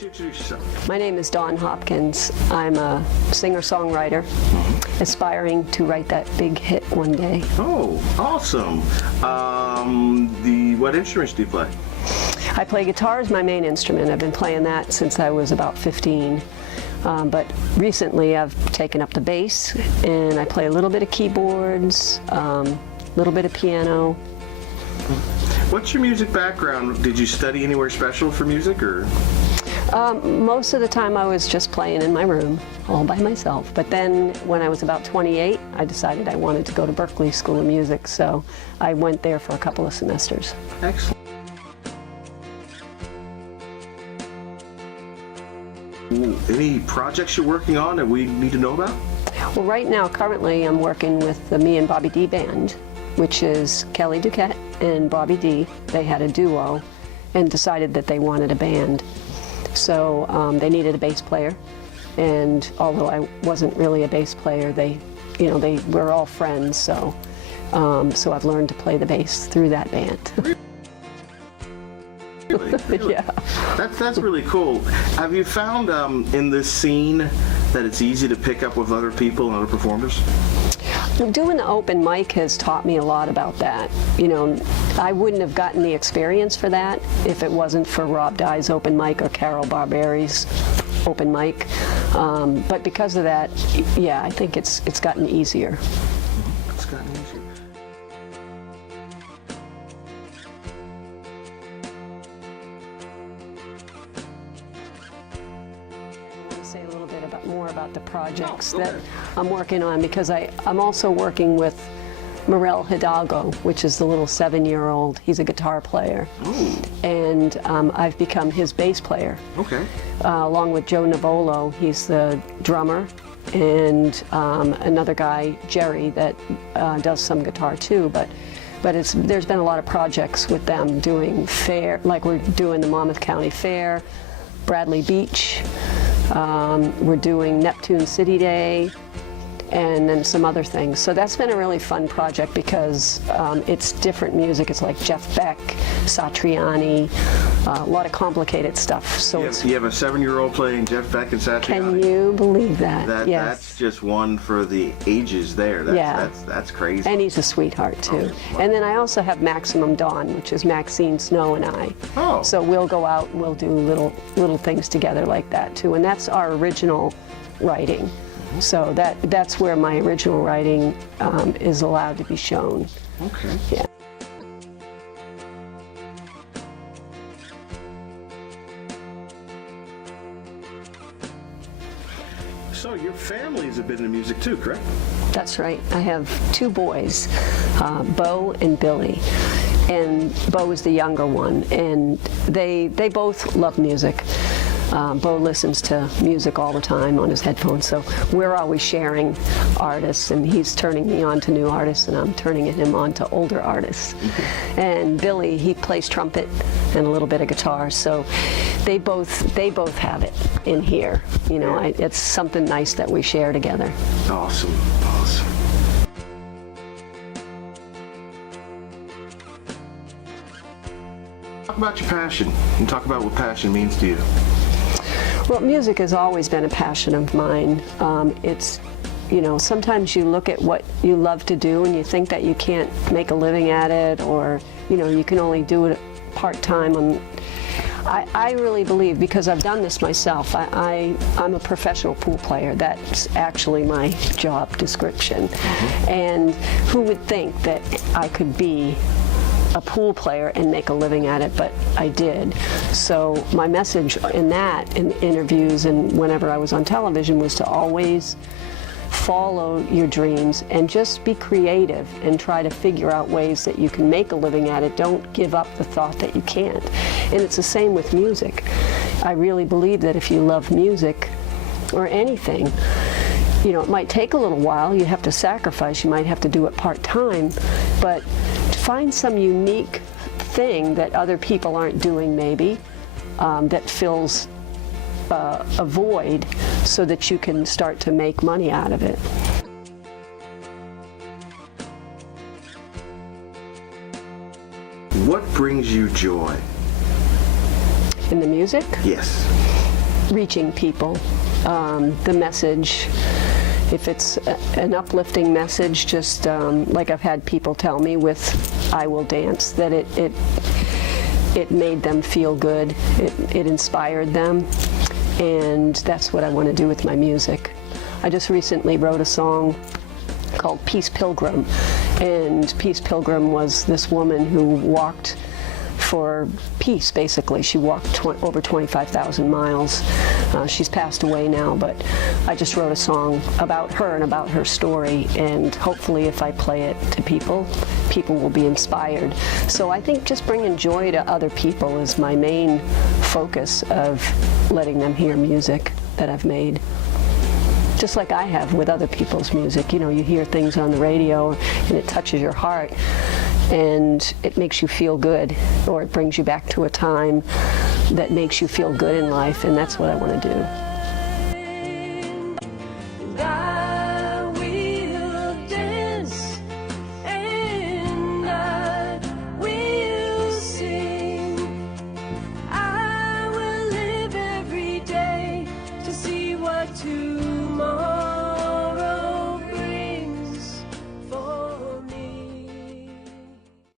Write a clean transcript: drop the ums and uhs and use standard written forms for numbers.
don't you introduce yourself? My name is Dawn Hopkins. I'm a singer-songwriter, aspiring to write that big hit one day. Oh, awesome. What instruments do you play? I play guitar as my main instrument. I've been playing that since I was about 15. But recently I've taken up the bass, and I play a little bit of keyboards, a little bit of piano. What's your music background? Did you study anywhere special for music, or? Most of the time I was just playing in my room, all by myself. But then when I was about 28, I decided I wanted to go to Berklee School of Music, so I went there for a couple of semesters. Excellent. Any projects you're working on that we need to know about? Well, right now, currently, I'm working with the Me and Bobby D Band, which is Kelly Duquette and Bobby D. They had a duo and decided that they wanted a band. So they needed a bass player, and although I wasn't really a bass player, they were all friends, so I've learned to play the bass through that band. Really? Yeah. That's really cool. Have you found in this scene that it's easy to pick up with other people and other performers? Doing the open mic has taught me a lot about that. You know, I wouldn't have gotten the experience for that if it wasn't for Rob Dye's open mic or Carol Barberi's open mic. But because of that, yeah, I think it's gotten easier. It's gotten easier. Say a little bit more about the projects that I'm working on, because I'm also working with Morel Hidalgo, which is the little 7-year-old. He's a guitar player. Ooh. And I've become his bass player. Okay. Along with Joe Navolo, he's the drummer, and another guy, Jerry, that does some guitar too. But there's been a lot of projects with them doing fair, like we're doing the Monmouth County Fair, Bradley Beach. We're doing Neptune City Day, and then some other things. So that's been a really fun project because it's different music. It's like Jeff Beck, Satriani, a lot of complicated stuff. So You have a 7-year-old playing Jeff Beck and Satriani. Can you believe that? Yes. That's just one for the ages there. That's crazy. And he's a sweetheart too. Oh, wow. And then I also have Maximum Dawn, which is Maxine Snow and I. Oh. So we'll go out and we'll do little things together like that too. And that's our original writing. So that's where my original writing is allowed to be shown. Okay. Yeah. So your families have been in music too, correct? That's right. I have 2 boys, Bo and Billy. And Bo is the younger one, and they both love music. Bo listens to music all the time on his headphones, so we're always sharing artists, and he's turning me on to new artists, and I'm turning him on to older artists. And Billy, he plays trumpet and a little bit of guitar, so they both have it in here. You know, it's something nice that we share together. Awesome, awesome. Talk about your passion, and talk about what passion means to you. Well, music has always been a passion of mine. It's, you know, sometimes you look at what you love to do and you think that you can't make a living at it, or, you know, you can only do it part-time. I really believe, because I've done this myself, I'm a professional pool player. That's actually my job description. And who would think that I could be a pool player and make a living at it, but I did. So my message in interviews and whenever I was on television was to always follow your dreams and just be creative and try to figure out ways that you can make a living at it. Don't give up the thought that you can't. And it's the same with music. I really believe that if you love music or anything, you know, it might take a little while, you have to sacrifice, you might have to do it part-time, but find some unique thing that other people aren't doing maybe, that fills a void so that you can start to make money out of it. What brings you joy? In the music? Yes. reaching people. The message, if it's an uplifting message, just like I've had people tell me with I Will Dance, that it made them feel good, it inspired them, and that's what I want to do with my music. I just recently wrote a song called Peace Pilgrim, and Peace Pilgrim was this woman who walked for peace, basically. She walked over 25,000 miles. She's passed away now, but I just wrote a song about her and about her story, and hopefully if I play it to people, people will be inspired. So I think just bringing joy to other people is my main focus of letting them hear music that I've made. Just like I have with other people's music. You know, you hear things on the radio and it touches your heart and it makes you feel good, or it brings you back to a time that makes you feel good in life, and that's what I want to do.